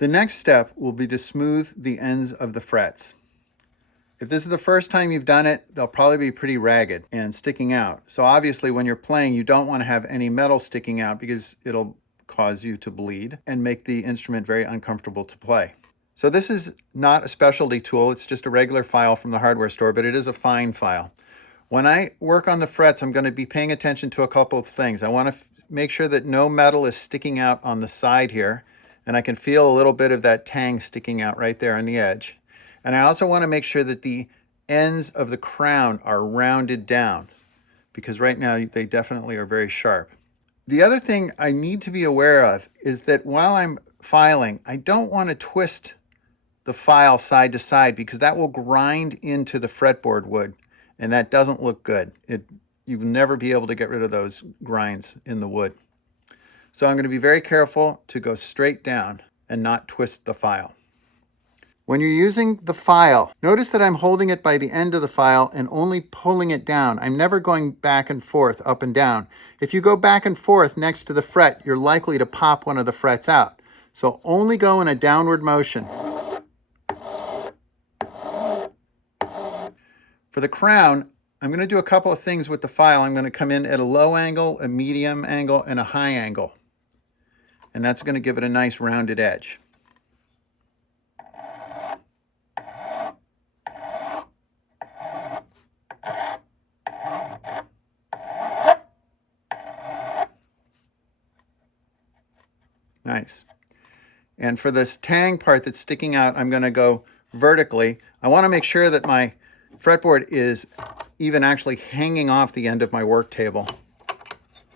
The next step will be to smooth the ends of the frets. If this is the first time you've done it, they'll probably be pretty ragged and sticking out. So obviously when you're playing, you don't want to have any metal sticking out because it'll cause you to bleed and make the instrument very uncomfortable to play. So this is not a specialty tool, it's just a regular file from the hardware store, but it is a fine file. When I work on the frets, I'm going to be paying attention to a couple of things. I want to make sure that no metal is sticking out on the side here, and I can feel a little bit of that tang sticking out right there on the edge. And I also want to make sure that the ends of the crown are rounded down, because right now they definitely are very sharp. The other thing I need to be aware of is that while I'm filing, I don't want to twist the file side to side because that will grind into the fretboard wood, and that doesn't look good. You will never be able to get rid of those grinds in the wood. So I'm going to be very careful to go straight down and not twist the file. When you're using the file, notice that I'm holding it by the end of the file and only pulling it down. I'm never going back and forth, up and down. If you go back and forth next to the fret, you're likely to pop one of the frets out. So only go in a downward motion. For the crown, I'm going to do a couple of things with the file. I'm going to come in at a low angle, a medium angle, and a high angle. And that's going to give it a nice rounded edge. Nice. And for this tang part that's sticking out, I'm going to go vertically. I want to make sure that my fretboard is even actually hanging off the end of my work table,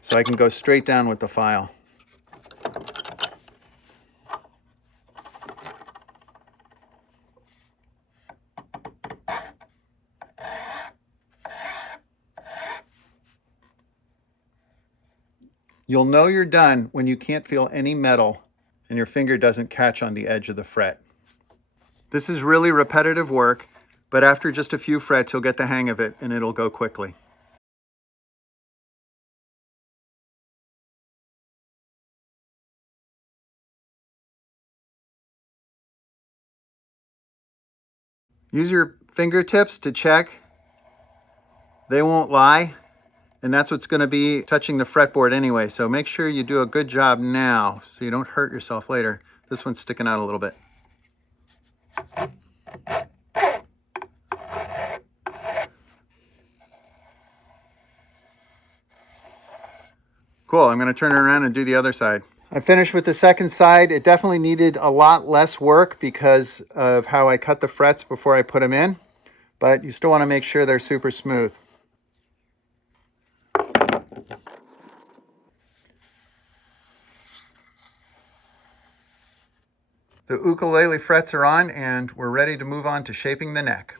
so I can go straight down with the file. You'll know you're done when you can't feel any metal and your finger doesn't catch on the edge of the fret. This is really repetitive work, but after just a few frets, you'll get the hang of it and it'll go quickly. Use your fingertips to check. They won't lie, and that's what's going to be touching the fretboard anyway. So make sure you do a good job now so you don't hurt yourself later. This one's sticking out a little bit. Cool, I'm going to turn it around and do the other side. I finished with the second side. It definitely needed a lot less work because of how I cut the frets before I put them in, but you still want to make sure they're super smooth. The ukulele frets are on and we're ready to move on to shaping the neck.